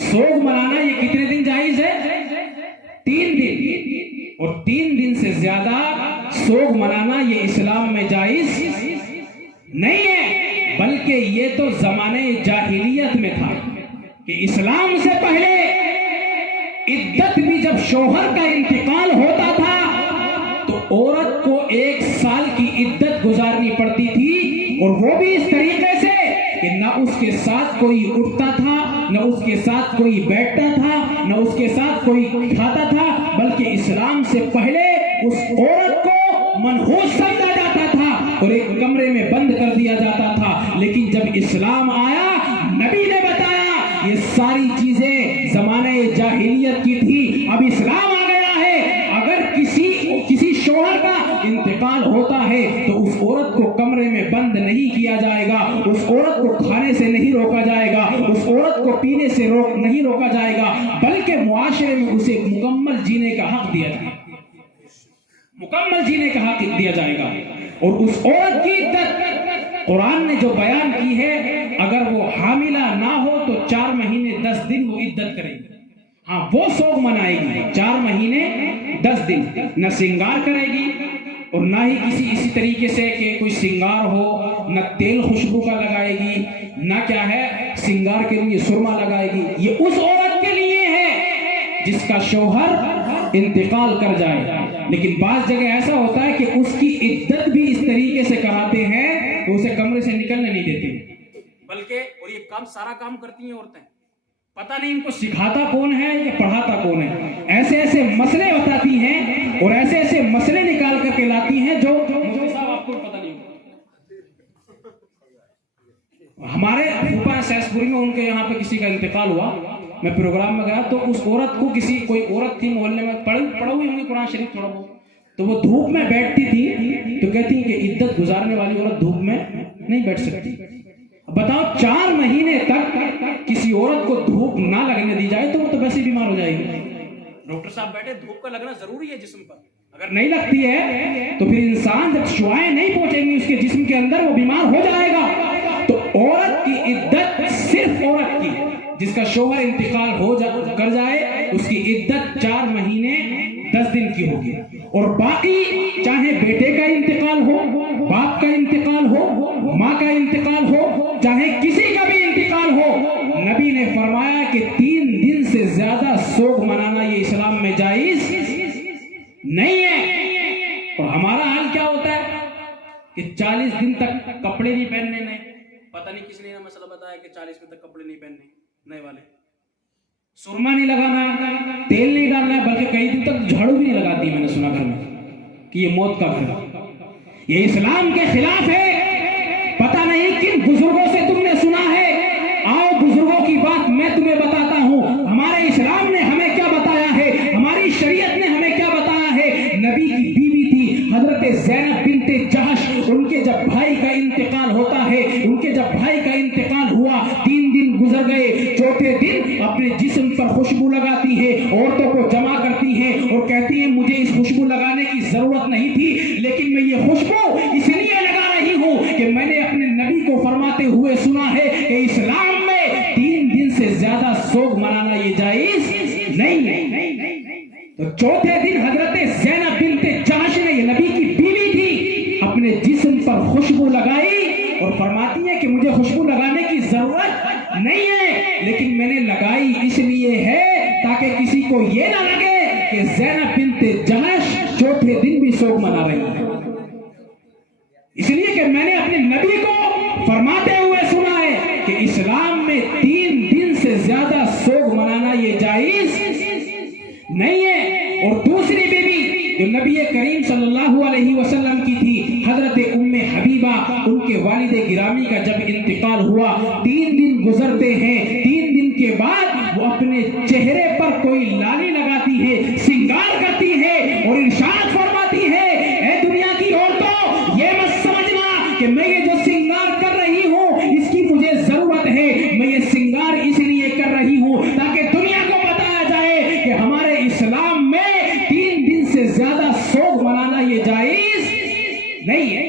سوگ منانا یہ کتنے دن جائز ہے؟ 3 دن، اور 3 دن سے زیادہ سوگ منانا یہ اسلام میں جائز نہیں ہے، بلکہ یہ تو زمانے جاہلیت میں تھا کہ اسلام سے پہلے عدت بھی جب شوہر کا انتقال ہوتا تھا تو عورت کو 1 سال کی عدت گزارنی پڑتی تھی، اور وہ بھی اس طریقے سے کہ نہ اس کے ساتھ کوئی اٹھتا تھا، نہ اس کے ساتھ کوئی بیٹھتا تھا، نہ اس کے ساتھ کوئی کھاتا تھا، بلکہ اسلام سے پہلے اس عورت کو منحوس سمجھا جاتا تھا اور ایک کمرے میں بند کر دیا جاتا تھا۔ لیکن جب اسلام آیا، نبی نے بتایا یہ ساری چیزیں زمانے جاہلیت کی تھی، اب اسلام آ گیا ہے، اگر کسی شوہر کا انتقال ہوتا ہے تو اس عورت کو کمرے میں بند نہیں کیا جائے گا، اس عورت کو کھانے سے نہیں روکا جائے گا، اس عورت کو پینے سے نہیں روکا جائے گا، بلکہ معاشرے میں اسے مکمل جینے کا حق دیا جائے گا، مکمل جینے کا حق دیا جائے گا۔ اور اس عورت کی عدت قرآن نے جو بیان کی ہے، اگر وہ حاملہ نہ ہو تو 4 مہینے 10 دن وہ عدت کرے گی، ہاں وہ سوگ منائے گی 4 مہینے 10 دن، نہ سنگار کرے گی اور نہ ہی اسی طریقے سے کہ کوئی سنگار ہو، نہ تیل خوشبو کا لگائے گی، نہ کیا ہے سنگار کے لیے سرما لگائے گی۔ یہ اس عورت کے لیے ہے جس کا شوہر انتقال کر جائے۔ لیکن بعض جگہ ایسا ہوتا ہے کہ اس کی عدت بھی اس طریقے سے کراتے ہیں کہ اسے کمرے سے نکلنے نہیں دیتے، بلکہ اور یہ سارا کام کرتی ہیں عورتیں، پتہ نہیں ان کو سکھاتا کون ہے یا پڑھاتا کون ہے، ایسے مسئلے بتاتی ہیں اور ایسے مسئلے نکال کر کے لاتی ہیں جو مفتی صاحب آپ کو پتہ نہیں ہوگا۔ ہمارے پھوپھا سیسپوری میں ان کے یہاں پہ کسی کا انتقال ہوا، میں پروگرام میں گیا تو اس عورت کو کوئی عورت تھی محلے میں پڑھا ہوئی ہوں گی قرآن شریف تھوڑا بہت، تو وہ دھوپ میں بیٹھتی تھی تو کہتی ہیں کہ عدت گزارنے والی عورت دھوپ میں نہیں بیٹھ سکتی۔ بتاؤ 4 مہینے تک کسی عورت کو دھوپ نہ لگنے دی جائے تو وہ تو ویسے بیمار ہو جائے گی۔ ڈاکٹر صاحب بیٹھے دھوپ کا لگنا ضروری ہے جسم پر، اگر نہیں لگتی ہے تو پھر انسان جب شعاعیں نہیں پہنچیں گی اس کے جسم کے اندر وہ بیمار ہو جائے گا۔ تو عورت کی عدت صرف عورت کی جس کا شوہر انتقال کر جائے اس کی عدت 4 مہینے 10 دن کی ہوگی، اور باقی چاہے بیٹے کا انتقال ہو، باپ کا انتقال ہو، ماں کا انتقال ہو، چاہے کسی کا بھی انتقال ہو، نبی نے فرمایا کہ 3 دن سے زیادہ سوگ منانا یہ اسلام میں جائز نہیں ہے۔ اور ہمارا حال کیا ہوتا ہے کہ 40 دن تک کپڑے نہیں پہننے نئے، پتہ نہیں کس نے مسئلہ بتایا کہ 40 دن تک کپڑے نہیں پہننے نئے والے، سرما نہیں لگانا، تیل نہیں ڈالنا، بلکہ کئی دن تک جھاڑو بھی نہیں لگاتی، میں نے سنا گھر میں کہ یہ موت کا گھر ہے، یہ اسلام کے خلاف ہے۔ پتہ نہیں کن بزرگوں سے تم نے سنا ہے، آؤ بزرگوں کی بات میں تمہیں بتاتا ہوں، ہمارے اسلام نے ہمیں کیا بتایا ہے، ہماری شریعت نے ہمیں کیا بتایا ہے۔ نبی کی بیوی تھی حضرت زینب بنت جہش، ان کے جب بھائی کا انتقال ہوتا ہے، ان کے جب بھائی کا انتقال ہوا 3 دن گزر گئے، چوتھے دن اپنے جسم پر خوشبو لگاتی ہے، عورتوں کو جمع کرتی ہیں اور کہتی ہیں مجھے اس خوشبو لگانے کی ضرورت نہیں تھی، لیکن میں یہ خوشبو اس لیے لگا رہی ہوں کہ میں نے اپنے نبی کو فرماتے ہوئے سنا ہے کہ اسلام میں 3 دن سے زیادہ سوگ منانا یہ جائز نہیں ہے۔ تو چوتھے دن حضرت زینب بنت جہش نے، یہ نبی کی بیوی تھی، اپنے جسم پر خوشبو لگائی اور فرماتی ہے کہ مجھے خوشبو لگانے کی ضرورت نہیں ہے، لیکن میں نے لگائی اس لیے ہے تاکہ کسی کو یہ نہ لگے کہ زینب بنت جہش چوتھے دن بھی سوگ منا رہی ہے، اس لیے کہ میں نے اپنے نبی کو فرماتے ہوئے سنا ہے کہ اسلام میں 3 دن سے زیادہ سوگ منانا یہ جائز نہیں ہے۔ اور دوسری بیوی جو نبی کریم صلی اللہ علیہ وسلم کی تھی حضرت ام حبیبہ، ان کے والد گرامی کا جب انتقال ہوا 3 دن گزرتے ہیں، 3 دن کے بعد وہ اپنے چہرے پر کوئی لالی لگاتی ہے، سنگار کرتی ہے اور ارشاد فرماتی ہے اے دنیا کی عورتوں یہ مت سمجھنا کہ میں یہ جو سنگار کر رہی ہوں اس کی مجھے ضرورت ہے، میں یہ سنگار اس لیے کر رہی ہوں تاکہ دنیا کو بتایا جائے کہ ہمارے اسلام میں 3 دن سے زیادہ سوگ منانا یہ جائز نہیں ہے۔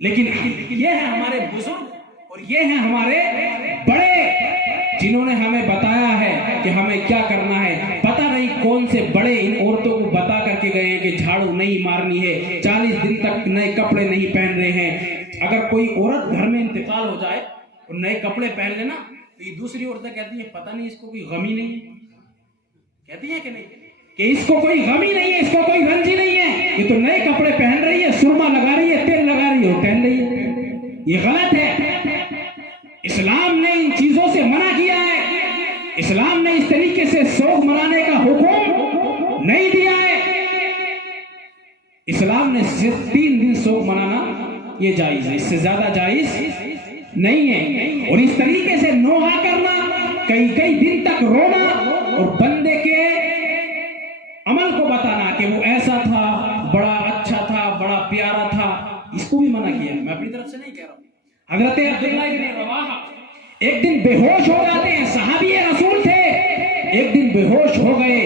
لیکن یہ ہے ہمارے بزرگ اور یہ ہیں ہمارے بڑے جنہوں نے ہمیں ہمیں بتایا ہے کہ ہمیں کیا کرنا ہے. پتہ نہیں کون سے بڑے ان عورتوں کو بتا کر کے گئے ہیں کہ جھاڑو نہیں مارنی ہے, 40 دن تک نئے کپڑے نہیں پہن رہے ہیں. اگر کوئی عورت گھر میں انتقال ہو جائے اور نئے کپڑے پہن لینا تو یہ دوسری عورتیں کہتی ہیں پتہ نہیں اس کو کوئی غم ہی نہیں ہے. کہتی ہیں کہ نہیں کہ اس کو کوئی غم ہی نہیں ہے, اس کو کوئی رنج ہی نہیں ہے, یہ تو نئے کپڑے پہن رہی ہے, سرما لگا رہی ہے, تیل لگا رہی ہے اور پہن رہی ہے. یہ غلط ہے. اسلام نے ان چیزوں سے منع کیا ہے. اسلام نے اس طریقے سے سوگ منانے کا حکم نہیں دیا ہے. اسلام نے صرف 3 دن سوگ منانا یہ جائز ہے, اس سے زیادہ جائز نہیں ہے. اور اس طریقے سے نوحہ کرنا, کئی دن تک رونا اور بندے کے عمل کو بتانا کہ وہ ایسا تھا, بڑا اچھا تھا, بڑا پیارا تھا, اس کو بھی منع کیا ہے. میں اپنی طرف سے نہیں کہہ رہا ہوں. حضرت عبداللہ ابن رواحہ ایک دن بے ہوش ہو جاتے ہیں, صحابی رسول تھے, ایک دن بے ہوش ہو گئے.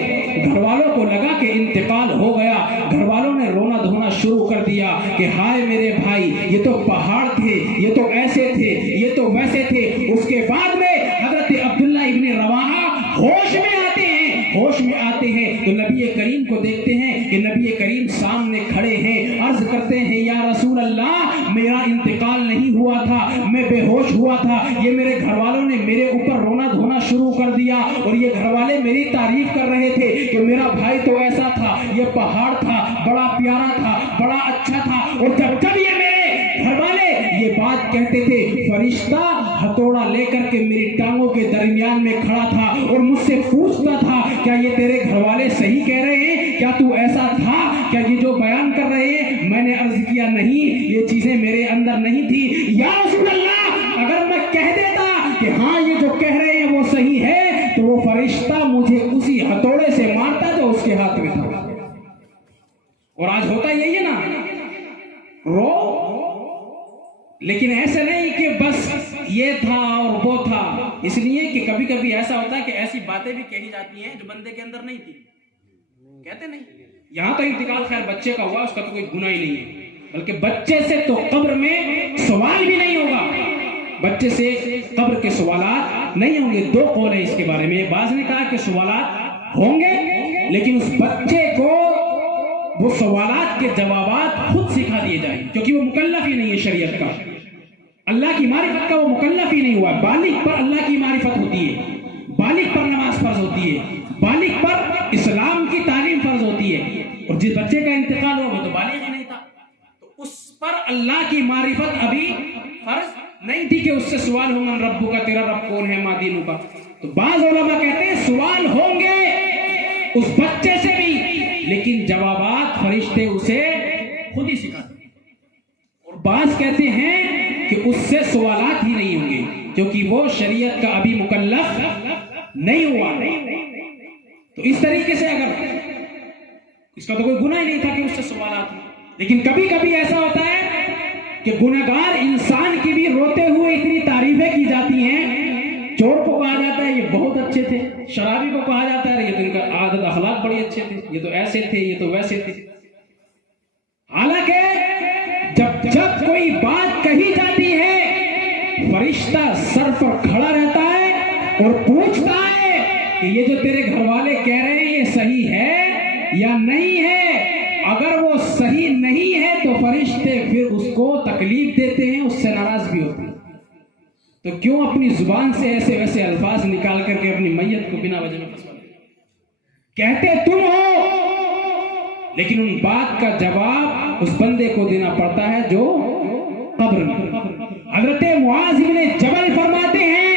گھر والوں کو لگا کہ انتقال ہو گیا. گھر والوں نے رونا دھونا شروع کر دیا کہ ہائے میرے بھائی, یہ تو پہاڑ تھے, یہ تو ایسے تھے, یہ تو ویسے تھے. اس کے بعد میں حضرت عبداللہ ابن رواحہ ہوش میں آتے ہیں. ہوش میں آتے ہیں تو نبی کریم کو دیکھتے ہیں کہ نبی کریم سامنے کھڑے ہیں. عرض کرتے ہیں یا رسول اللہ, میرا انتقال نہیں ہوا تھا, میں بے ہوش ہوا تھا. یہ میرے گھر والوں نے میرے اوپر رونا دھونا شروع کر دیا اور یہ گھر والے میری تعریف کر رہے تھے کہ میرا بھائی تو ایسا تھا, یہ پہاڑ تھا, بڑا پیارا تھا, بڑا اچھا تھا. اور جب یہ میرے گھر والے یہ بات کہتے تھے, فرشتہ ہتھوڑا لے کر کے میری ٹانگوں کے درمیان میں کھڑا تھا اور مجھ سے پوچھتا تھا کیا یہ تیرے گھر والے صحیح کہہ رہے ہیں, کیا تو ایسا تھا, کیا یہ جو بیان کر رہے ہیں. میں نے عرض کیا نہیں, یہ چیزیں میرے اندر نہیں تھی. یا رسول اللہ, اگر میں کہہ دیتا کہ ہاں یہ جو کہہ رہے ہیں وہ صحیح ہے تو وہ فرشتہ مجھے اسی ہتھوڑے سے مارتا جو اس کے ہاتھ میں تھا. اور آج ہوتا یہی ہے نا, رو, لیکن ایسے نہیں کہ بس یہ تھا اور وہ تھا. اس لیے کہ کبھی کبھی ایسا ہوتا ہے کہ ایسی باتیں بھی کہی جاتی ہیں جو بندے کے اندر نہیں تھی. کہتے نہیں, یہاں تو انتقال خیر بچے کا ہوا, اس کا تو کوئی گناہ ہی نہیں ہے, بلکہ بچے سے تو قبر میں سوال بھی نہیں ہوگا. بچے سے قبر کے سوالات نہیں ہوں گے. 2 قول ہیں اس کے بارے میں. بعض نے کہا کہ سوالات ہوں گے, لیکن اس بچے کو وہ سوالات کے جوابات خود سکھا دیے جائیں, کیونکہ وہ مکلف ہی نہیں ہے شریعت کا. اللہ کی معرفت کا وہ مکلف ہی نہیں ہوا. بالغ پر اللہ کی معرفت ہوتی ہے, بالغ پر نماز فرض ہوتی ہے, بالغ پر اسلام کی تعلیم فرض ہوتی ہے. اور جس بچے کا انتقال ہوا وہ تو بالغ ہی نہیں تھا, تو اس پر اللہ کی معرفت ابھی فرض نہیں تھی کہ اس سے سوال ہوں گے ربو کا, تیرا رب کون ہے, ماں دینوں کا. تو بعض علماء کہتے ہیں سوال ہوں گے اس بچے سے بھی, لیکن جوابات فرشتے اسے خود ہی سکھاتے ہیں. اور بعض کہتے ہیں کہ اس سے سوالات ہی نہیں ہوں گے کیونکہ وہ شریعت کا ابھی مکلف نہیں ہوا. تو اس طریقے سے اگر اس کا تو کوئی گناہ ہی نہیں تھا کہ اس سے سوالات ہیں. لیکن کبھی کبھی ایسا ہوتا ہے کہ گنہگار انسان کی بھی روتے ہوئے اتنی تعریفیں کی جاتی ہیں. چور کو کہا جاتا ہے یہ بہت اچھے تھے, شرابی کو کہا جاتا ہے یہ تو ان کا عادت اخلاق بڑے اچھے تھے, یہ تو ایسے تھے, یہ تو ویسے تھے. حالانکہ جب کوئی بات کہی جاتی ہے فرشتہ سر پر کھڑا رہتا ہے اور پوچھتا ہے کہ یہ جو تیرے گھر والے کہہ رہے ہیں یہ صحیح ہے یا نہیں ہے. اگر وہ صحیح نہیں ہے تو فرشتے پھر اس کو تکلیف دیتے ہیں, اس سے ناراض بھی ہوتے ہیں. تو کیوں اپنی زبان سے ایسے ویسے الفاظ نکال کر کے اپنی میت کو بنا وجہ میں پھنسوا دیتے. کہتے تم ہو, لیکن ان بات کا جواب اس بندے کو دینا پڑتا ہے جو قبر میں. حضرت معاذ بن جبل فرماتے ہیں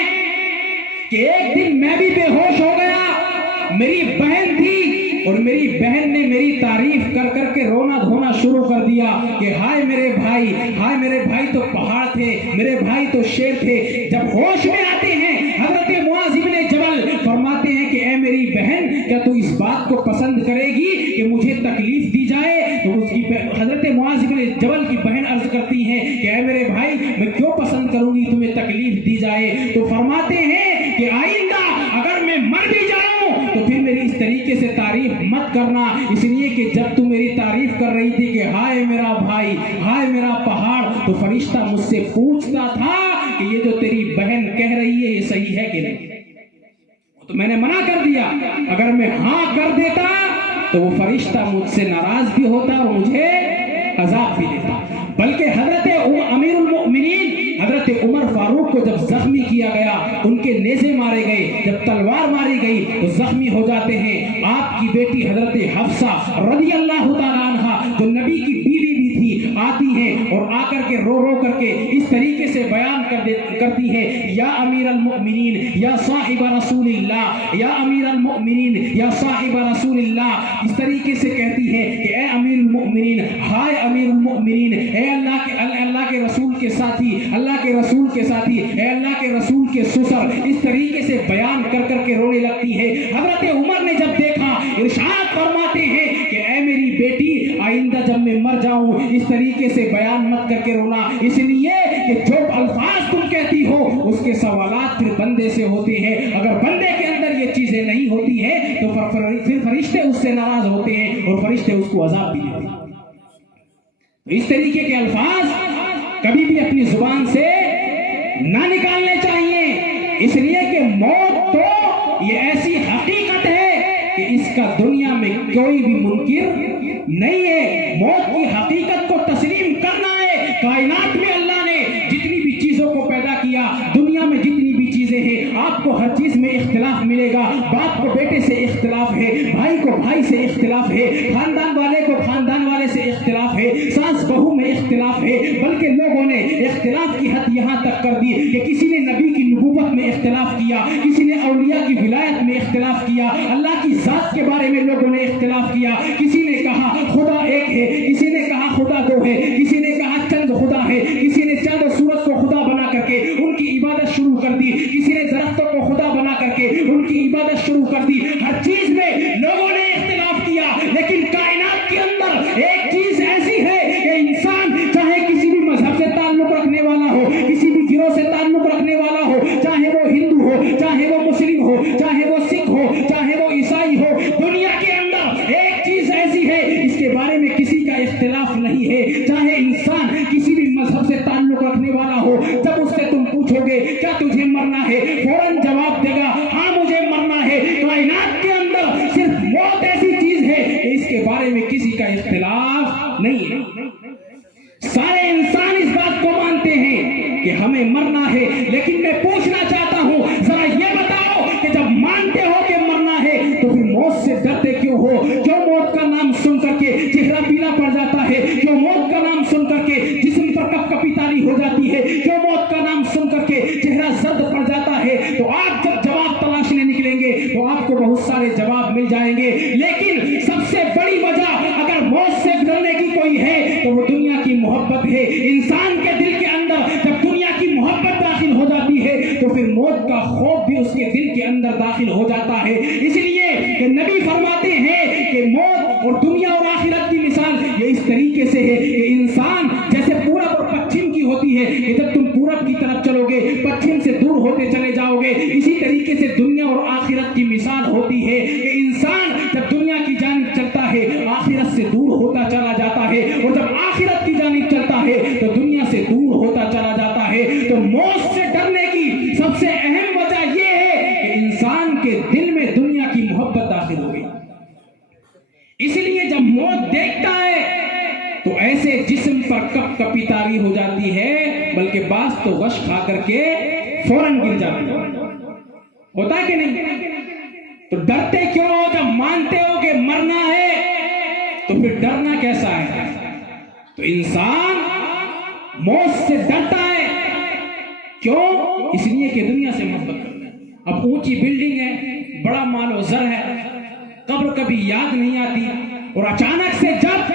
کہ ایک دن میں بھی بے ہوش ہو گیا, میری بہن تھی اور میری بہن نے میری تعریف کر کر کے رونا دھونا شروع کر دیا کہ ہائے میرے بھائی, ہائے میرے بھائی تو پہاڑ تھے, میرے بھائی تو شیر تھے. جب ہوش میں آتے ہیں حضرت معاذ بن جبل فرماتے ہیں کہ اے میری بہن, کیا تو اس بات کو پسند کرے گی کہ مجھے تکلیف دی جائے؟ تو اس کی حضرت معاذ بن جبل کی بہن عرض کرتی ہیں کہ اے میرے بھائی میں کیوں پسند کروں گی تمہیں تکلیف دی جائے؟ تو فرماتے ہیں کہ آئندہ اگر میں مر بھی جاؤں تو پھر میری اس طریقے سے تعریف مت کرنا, اس لیے کہ جب تم میری تعریف کر رہی تھی کہ ہائے میرا بھائی, ہائے میرا پہاڑ, تو فرشتہ مجھ سے پوچھتا تھا کہ یہ جو تیری بہن کہہ رہی ہے یہ صحیح ہے کہ نہیں. تو میں نے منع کر دیا. اگر میں ہاں کر دیتا تو وہ فرشتہ مجھ سے ناراض بھی ہوتا اور مجھے عذاب بھی دیتا. بلکہ حضرت امیر المؤمنین حضرت عمر فاروق کو جب زخمی کیا گیا، ان کے نیزے مارے گئے، جب تلوار ماری گئی تو زخمی ہو جاتے ہیں. آپ کی بیٹی حضرت حفصہ رضی اللہ تعالیٰ عنہا جو نبی کی بیوی بھی تھی، آتی ہیں اور آ کر کے رو رو کر کے اس طریقے سے بیان کرتی ہے، یا امیر المؤمنین یا صاحب رسول اللہ، یا امیر المؤمنین یا صاحب رسول اللہ. اس طریقے سے کہتی ہے کہ اے امیر المؤمنین، ہائے امیر المؤمنین، اے اللہ کے رسول کے ساتھی، اللہ کے رسول کے ساتھی، اے اللہ کے رسول کے سسر. اس طریقے سے بیان کر کر کے رونے لگتی ہے. حضرت عمر نے جب دیکھا، ارشاد فرماتے ہیں کہ اے میری بیٹی، آئندہ جب میں مر جاؤں اس طریقے سے بیان مت کر کے رونا، اس لیے کہ جو الفاظ تم کہتی ہو اس کے سوالات پھر بندے سے ہوتے ہیں. اگر بندے کے اندر یہ چیزیں نہیں ہوتی ہیں تو پھر فرشتے اس سے ناراض ہوتے ہیں اور فرشتے اس کو عذاب بھی دیتے ہیں. اس طریقے کے الفاظ کبھی بھی اپنی زبان سے نہ نکالنے چاہیے، اس لیے کہ موت تو یہ ایسی حقیقت ہے کہ اس کا دنیا میں کوئی بھی منکر نہیں ہے. موت کی حقیقت کو تسلیم کرنا ہے. کائنات میں اللہ نے جتنی بھی چیزوں کو پیدا کیا، دنیا میں جتنی بھی چیزیں ہیں، آپ کو ہر چیز میں اختلاف ملے گا. باپ کو بیٹے سے اختلاف ہے، بھائی کو بھائی سے اختلاف ہے، خاندان والے کو خاندان والے سے اختلاف ہے، ساس بہو میں اختلاف ہے. بلکہ لوگوں نے اختلاف کی حد یہاں تک کر دی کہ کسی نے نبی کی نبوت میں اختلاف کیا، کسی نے اولیاء کی ولایت میں اختلاف کیا، اللہ کی ذات کے بارے میں لوگوں نے اختلاف کیا. کسی نے کہا خدا ایک ہے، کسی نے کہا خدا دو ہے، کسی نے کہا چند خدا ہے، کسی نے چند اور سورج کو خدا بنا کر کے ان کی عبادت شروع کر دی، کسی نے درختوں کو خدا بنا کر کے ان کی عبادت شروع کر دی. ہر چیز میں لوگوں نے اختلاف کیا، لیکن کائنات کے اندر ایک چیز ایسی ہے کہ انسان چاہے کسی بھی مذہب سے تعلق رکھنے والا ہو، کسی بھی گروہ سے تعلق رکھنے والا ہو، چاہے وہ ہندو ہو، چاہے وہ مسلم ہو، چاہے وہ سکھ ہو، چاہے وہ عیسائی ہو، دنیا کے اندر ایک چیز ایسی ہے اس کے بارے میں کسی کا اختلاف نہیں ہے. چاہے انسان کسی بھی مذہب سے تعلق رکھنے والا ہو، جب اس سے تم پوچھو گے کیا تجھے مرنا ہے، فوراً جواب دے گا ہاں مجھے مرنا ہے. کائنات کے اندر صرف موت ایسی چیز ہے کہ اس کے بارے میں کسی کا اختلاف نہیں ہے. سارے انسان اس بات کو مانتے ہیں کہ ہمیں مرنا ہے. لیکن میں پوچھنا چاہتا ہوں، ذرا یہ بتاؤ کہ جب مانتے ہو کہ مرنا ہے تو پھر موت سے ڈرتے کیوں ہو؟ جو موت کا نام سن کر کے چہرہ پیلا پڑ جاتا ہے، جو موت کا نام سن کر کے جسم پر کپ کپی تاری ہو جاتی ہے، جو موت کا نام سن کر کے چہرہ زرد پڑ جاتا ہے، تو آپ جب جواب تلاشنے نکلیں گے تو آپ کو بہت سارے جواب مل جائیں گے. لیکن سب سے بڑی وجہ اگر موت سے ڈرنے کی کوئی ہے تو وہ دنیا کی محبت ہے. انسان کے دل کے اندر جب دنیا کی محبت داخل ہو جاتی ہے تو پھر موت کا خوف بھی اس کے دل کے اندر داخل ہو جاتا ہے. اس لیے کہ نبی فرماتے ہیں کہ موت اور دنیا اور آخرت کی مثال یہ اس طریقے سے ہے کہ انسان جیسے پورب اور پچھم کی ہوتی ہے کہ جب تم پورب کی طرف چلو گے پچھم سے دور ہوتے چلے جاؤ گے، اسی طریقے سے دنیا اور آخرت کی مثال ہوتی ہے کہ انسان جب دنیا کی جانب چلتا ہے آخرت سے دور ہوتا چلا جاتا ہے، اور جب آخرت کی جانب چلتا ہے تو دنیا سے دور ہوتا چلا جاتا ہے. تو موت سے ڈرنے کی سب سے اہم وجہ یہ ہے کہ انسان کے دل میں دنیا کی محبت داخل ہو گئی. اس لیے جب موت دیکھتا ہے تو ایسے جسم پر کپ کپی طاری ہو جاتی ہے، بلکہ بعض تو غش کھا کر کے فوراً گر جاتی ہے. ہوتا ہے کہ نہیں؟ تو ڈرتے کیوں ہو؟ جب مانتے ہو کہ مرنا ہے تو پھر ڈرنا کیسا ہے؟ تو انسان موت سے ڈرتا ہے. کیوں؟ اس لیے کہ دنیا سے محبت کرتا ہے. اب اونچی بلڈنگ ہے، بڑا مال و زر ہے، قبر کبھی یاد نہیں آتی، اور اچانک سے جب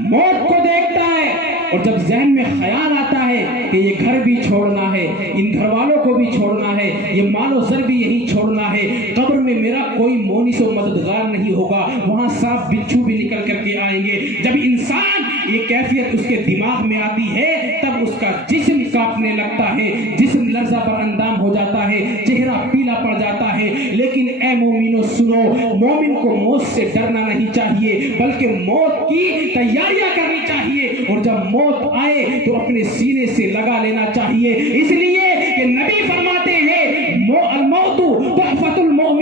موت کو دیکھتا ہے اور جب ذہن میں خیال آتا ہے کہ یہ گھر بھی چھوڑنا ہے، ان گھر والوں کو بھی چھوڑنا ہے، یہ مال و زر بھی یہی چھوڑنا ہے، قبر میں میرا کوئی مونس و مددگار نہیں ہوگا، وہاں سانپ بچھو بھی نکل کر کے آئیں گے. جب انسان یہ کیفیت اس کے دماغ میں آتی ہے تب اس کا جسم کانپنے لگتا ہے، جسم لرزہ پر اندام ہو جاتا ہے، چہرہ پیلا پڑ جاتا ہے. لیکن اے مومنو سنو، مومن کو موت سے ڈرنا نہیں چاہیے بلکہ موت کی تیاریاں کرنی چاہیے، اور جب موت آئے تو اپنے سینے سے لگا لینا چاہیے. اس لیے کہ نبی فرماتے ہیں الموت تحفۃ المؤمن